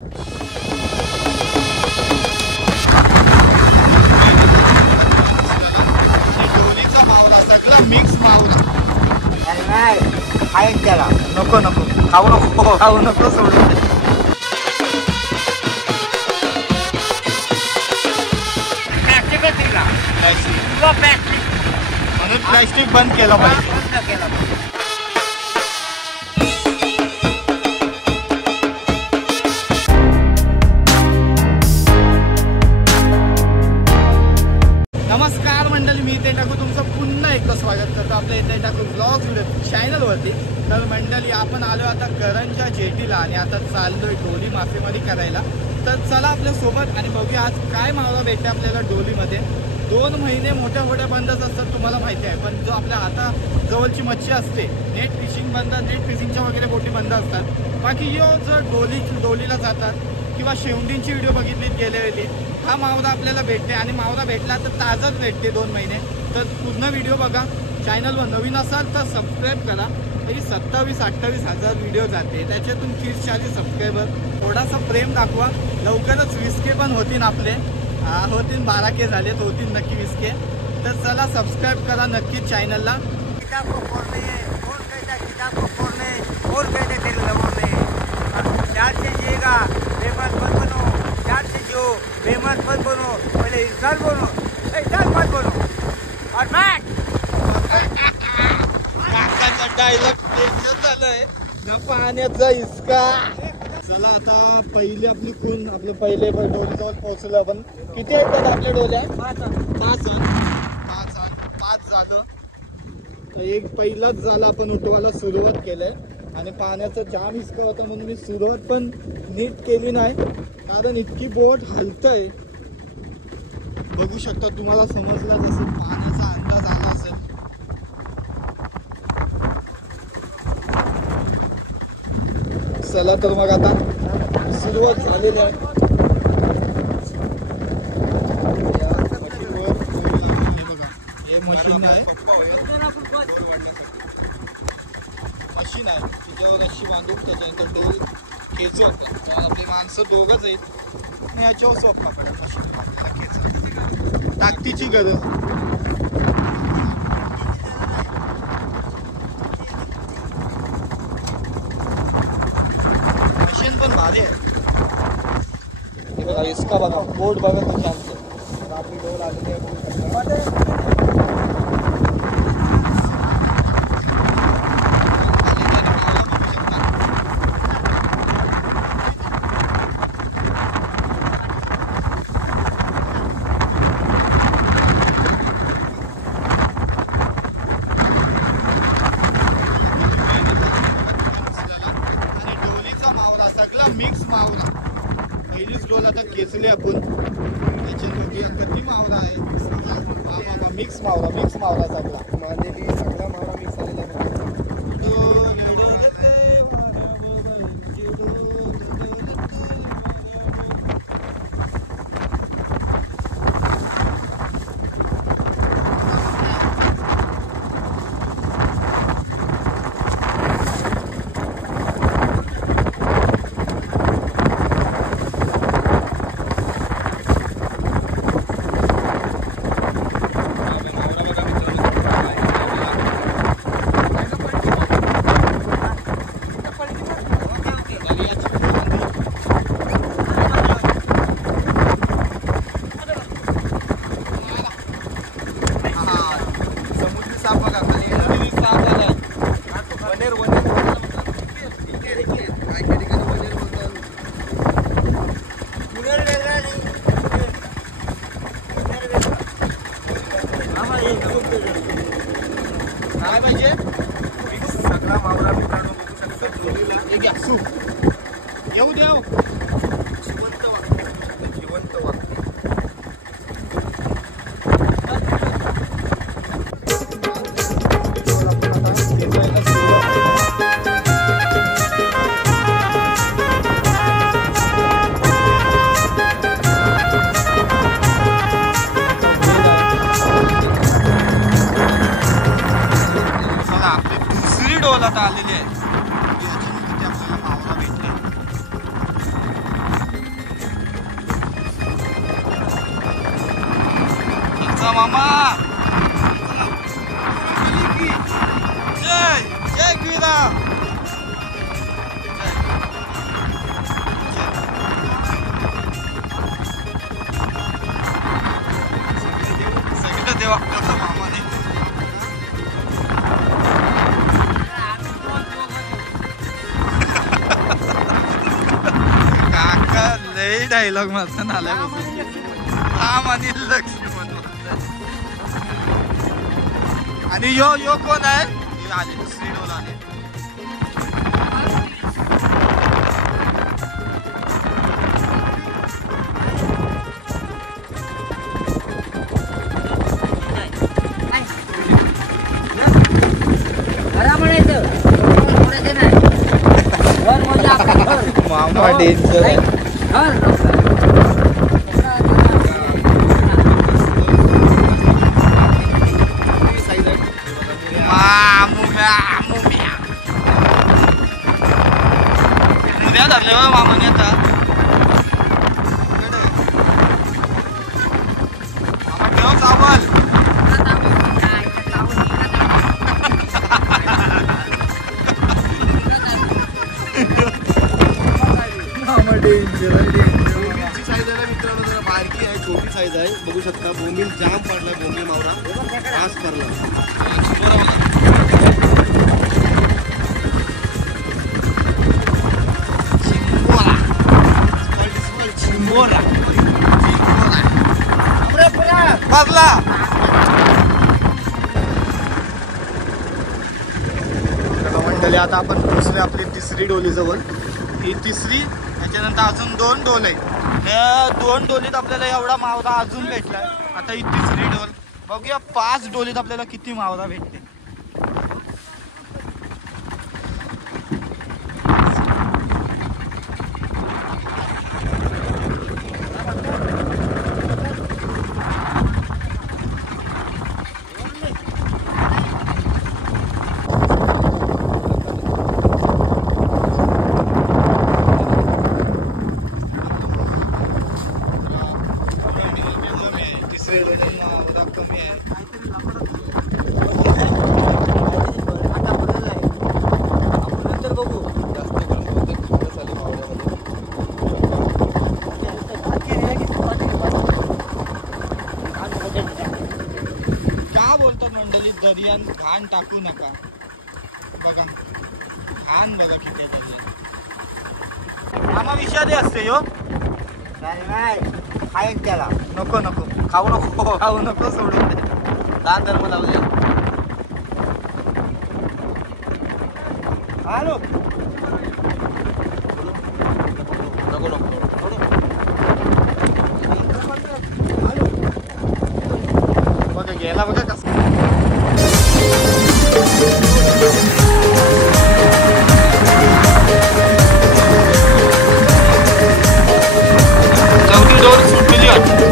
डोलीचा मावळा सगळा मिक्स मावळा. आहे त्याला नको नको खाऊ नको सोडून. म्हणून प्लॅस्टिक बंद केलं पाहिजे. नमस्कार मंडळी, मी इथे टाकू तुमचं पुन्हा एकदा स्वागत करतो आपल्या इथे टाकू ब्लॉग व्हिडिओ चॅनलवरती. तर मंडळी आपण आलो आता करंजच्या जेटीला आणि आता चाललोय डोली मासेमारी करायला. तर चला आपल्या सोबत आणि बघूया आज काय मावळा भेटते आपल्याला डोलीमध्ये. 2 महिने मोठ्या मोठ्या बंदच असतात तुम्हाला माहिती आहे, पण जो आपल्या आता जवळची मच्छी असते नेट फिशिंग बंद, नेट फिशिंगच्या वगैरे बोटी बंद असतात. बाकी यो जर डोलीला जातात किंवा शेवंडींची व्हिडिओ बघितलीत गेल्या वेळी हा मावळा आपल्याला भेटते आणि मावळा भेटला तर ताजाच भेटते 2 महिने. तर पूर्ण व्हिडिओ बघा. चॅनलवर नवीन असाल तर सबस्क्राईब करा. तरी 27-28 हजार व्हिडिओ जाते, त्याच्यातून 30-40 सबस्क्रायबर. थोडासा प्रेम दाखवा. लवकरच 20K पण होतील आपले. होतील 12K झालेत, होतील नक्की 20K. तर चला सबस्क्राईब करा नक्कीच चॅनलला. बेमत मत बनो, पहले इंसान बनो, इंसान मत बनो. काकाचा डायलॉग टेन्शन झालंय ना पाण्याचा इसका. चला आता पहिली आपली खून आपले पहिले डोलीजवळ पोहोचलो आपण. किती आहेत आपल्या डोल्या? 5 झालं. तर एक पहिलाच झाला आपण उठवायला सुरुवात केलंय आणि पाण्याचा जाम इसका होता म्हणून मी सुरुवात पण नीट केली नाही, कारण इतकी बोट हलतंय. बघू शकता, तुम्हाला समजलं जसं पाण्याचा अंदाज आला असेल. चला तर मग आता सुरुवात झालेली आहे. बघा हे मशीन आहे, त्याच्यावर रशी बांधून त्याच्यानंतर डोल खेचू आपण. आपली माणसं दोघंच आहेत आणि याच्यावर सोपा मशीन खेच ताकदीची गरज. मशीन पण भारी आहे. हे बघा इसका बघा, बोट बघा कशी आणते. आपली डोल आलेली आहे. मिक्स मावळा पहिलीच डोल आता खेचले आपण. त्याच्यात किती मावळा आहे. मिक्स मावळा सगळा मांदेली सगळा मावळा मिक्स झालेला आहे. काय पाहिजे सगळा मावळा मित्रांनो बघू शकतो. एक असू येऊ द्या. जिवंत वागते. डोल आता आलेली आहे. याच्यामध्ये आपल्याला मावळा भेटले. मामा. जय जय गिरा. सगळं देवा आपला मामाने. काका लय डायलॉग माझा नालाय राम आणि लक्ष्मण. आणि यो यो कोण आहे? आले दुसरी डोल आले. मामा डेंजर आहे. मुद्या धरले हो मामाने आता. मामा ठेव चावल. बोंबीलची साईज आहे मित्रांनो, जरा बारकी आहे, छोटी साईज आहे. बघू शकता बोंबील जाम पडलाय. बोंबील मावरा खास पडला. मंडळी आता आपण पोहोचले आपली तिसरी डोली जवळ. ही तिसरी, त्याच्यानंतर अजून 2 डोल आहेत. या 2 डोलीत आपल्याला एवढा मावरा अजून भेटलाय. आता ही तिसरी डोल बघूया 5 डोलीत आपल्याला किती मावरा भेटते. दर्यान घाण टाकू नका. बघा घाण बघा किती आम्हा विषादी असते यो. काय त्याला नको नको खाऊ नको. खाऊ नको सोडून दे. दान धर्म लावले. हॅलो नको नको. बघा गेला बघा कसं. चौथी डोल सुटलेली वाटते.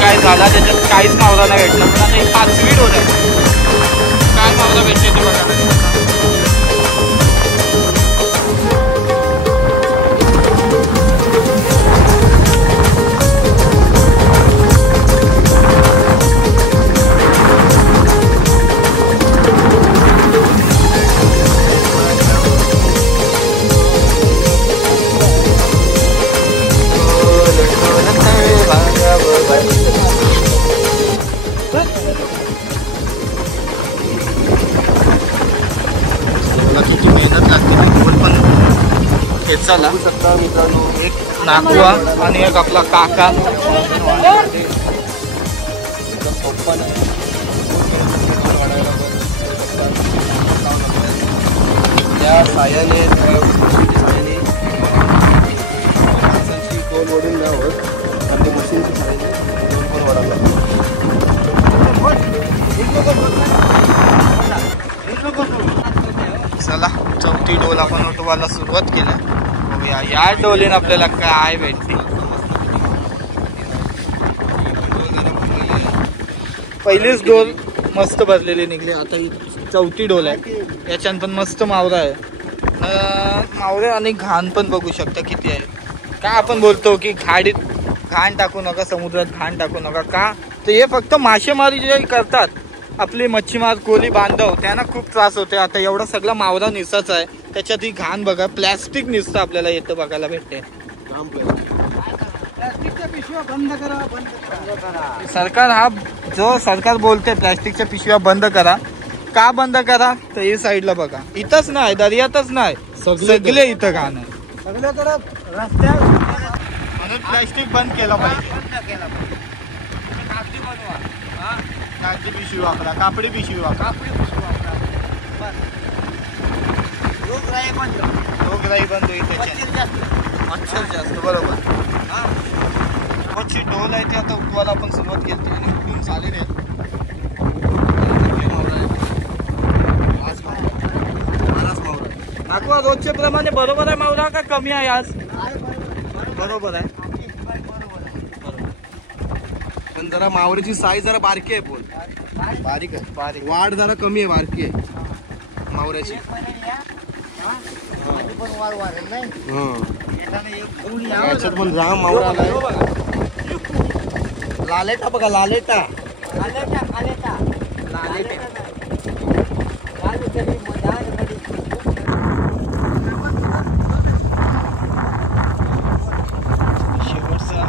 काय झाला त्याच्यात काहीच मावरा नाही भेटला. पण आता ही 5वी डोल आहे. काय मावरा भेटते ते बघा. किती मेहनत लागते. ढोल पण खेचायला. शकता मित्रांनो, एक नाकुआ आणि एक आपला काका. त्या साह्याने कोण ओढून नाही होत आणि मशीनची साह्याने कोण ओढायला. चला चौथी डोल आपण उठवायला सुरुवात केली. बघूया या डोलीने आपल्याला काय भेटते. पहिलीच डोल मस्त भरलेली निघली. आता ही चौथी डोल आहे. याच्यात पण मस्त मावरा आहे. मावरे आणि घाण पण बघू शकता किती आहे. का आपण बोलतो की घाडीत घाण टाकू नका, समुद्रात घाण टाकू नका. का तर हे फक्त मासेमारी जे करतात आपले मच्छीमार कोली बांधव त्यांना खूप त्रास होते. आता एवढा सगळा मावरा निसाच आहे, त्याच्यात ही घाण बघा, प्लॅस्टिक निसतं आपल्याला येतं बघायला भेटते. प्लास्टिकच्या पिशव्या बंद करा, बंद करा. सरकार हा जो सरकार बोलते प्लॅस्टिकच्या पिशव्या बंद करा, का बंद करा तर हे साईडला बघा, इथंच नाही दर्यातच नाही सगळे इथं घाण आहे. सगळीकडे रस्त्यावर म्हणून प्लॅस्टिक बंद केलं पाहिजे. बंद केला पाहिजे. कागदी बनवा. हा? कागदी पिशवी वापरा, कापडी पिशवी वापरा. कापडी पिशवी वापरा. बस. रोगराई बंद. रोगराई बंद होईल त्याच्याने. मच्छर जास्त. मच्छर जास्त बरोबर. हा? मच्छी ढोल आहे ते आता उठवायला आपण सुरुवात केली आणि उठून चालेल आहे. नागवा रोजच्या प्रमाणे बरोबर आहे मावरा का कमी आहे आज? बरोबर आहे. पण जरा मावऱ्याची साईज जरा बारकी आहे, पण बारीक आहे, बारीक. वाढ जरा कमी आहे, बारकी आहे मावऱ्याची. पण वाढ वाढेल नाही. येताना एक घेऊन या. याच्यात पण जाम मावरा आलाय. लालेटा बघा, लालेटा. आलेटा, आलेटा. लालेटा. लालेटा. शेवटचा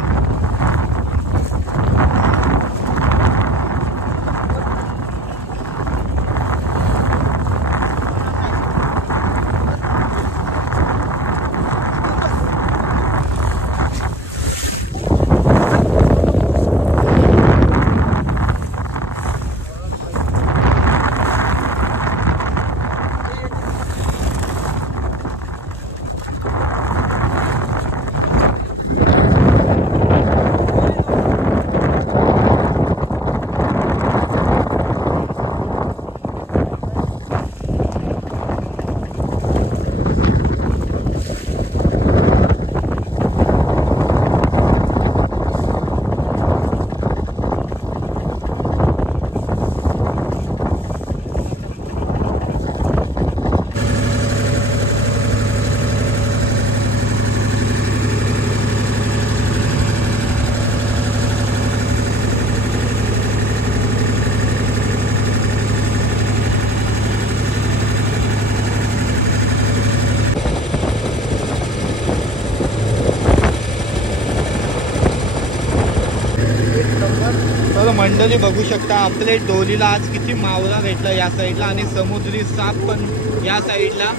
तर मंडळी बघू शकता आपले डोलीला आज किती मावरा भेटला या साईडला आणि समुद्री साप पण या साईडला.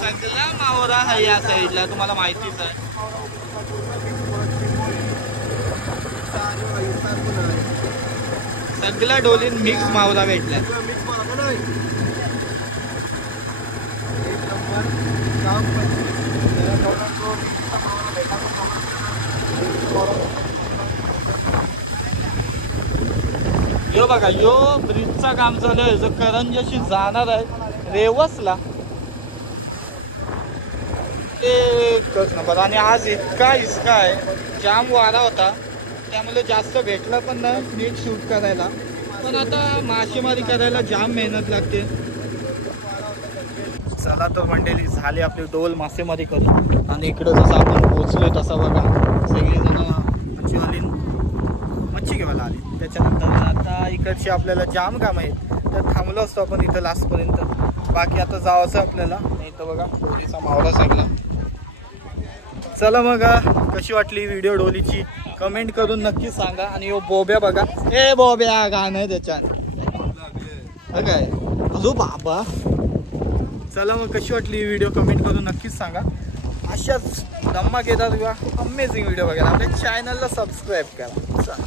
सगळा मावरा आहे या साईडला, तुम्हाला माहितीच आहे. सगळ्या डोलीत मिक्स मावरा भेटलाय. यो बघा, यो ब्रिजचा काम चालू आहे, जो करंजाशी जाणार आहे रेवसला. एकच नंबर. आणि आज इतका इस्का आहे, जाम वारा होता, त्यामुळे जास्त भेटला पण नाही नीट शूट करायला. पण आता मासेमारी करायला जाम मेहनत लागते. चला तर मंडळी, झाली आपली डोल मासेमारी करून. आणि इकडं जसं आपण पोहोचलोय तसा बघा सगळेजण मच्छी घ्यायला आली. त्याच्यानंतर आता इकडची आपल्याला जाम काम आहेत, तर थांबलो असतो आपण इथं लास्टपर्यंत. बाकी आता जावंसं आपल्याला. इथं बघा डोलीचा मावरा सगळा. चला मग, कशी वाटली व्हिडिओ डोलीची कमेंट करून नक्की सांगा. आणि यो बोब्या बघा, ए बोब्या गाणं आहे त्याच्यात काय. अजो बाबा. चला मग, कशी वाटली व्हिडिओ कमेंट करून नक्कीच सांगा. अशाच धम्माकेदार किंवा अमेझिंग व्हिडिओ बघायला आपल्या चॅनलला सबस्क्राईब करा.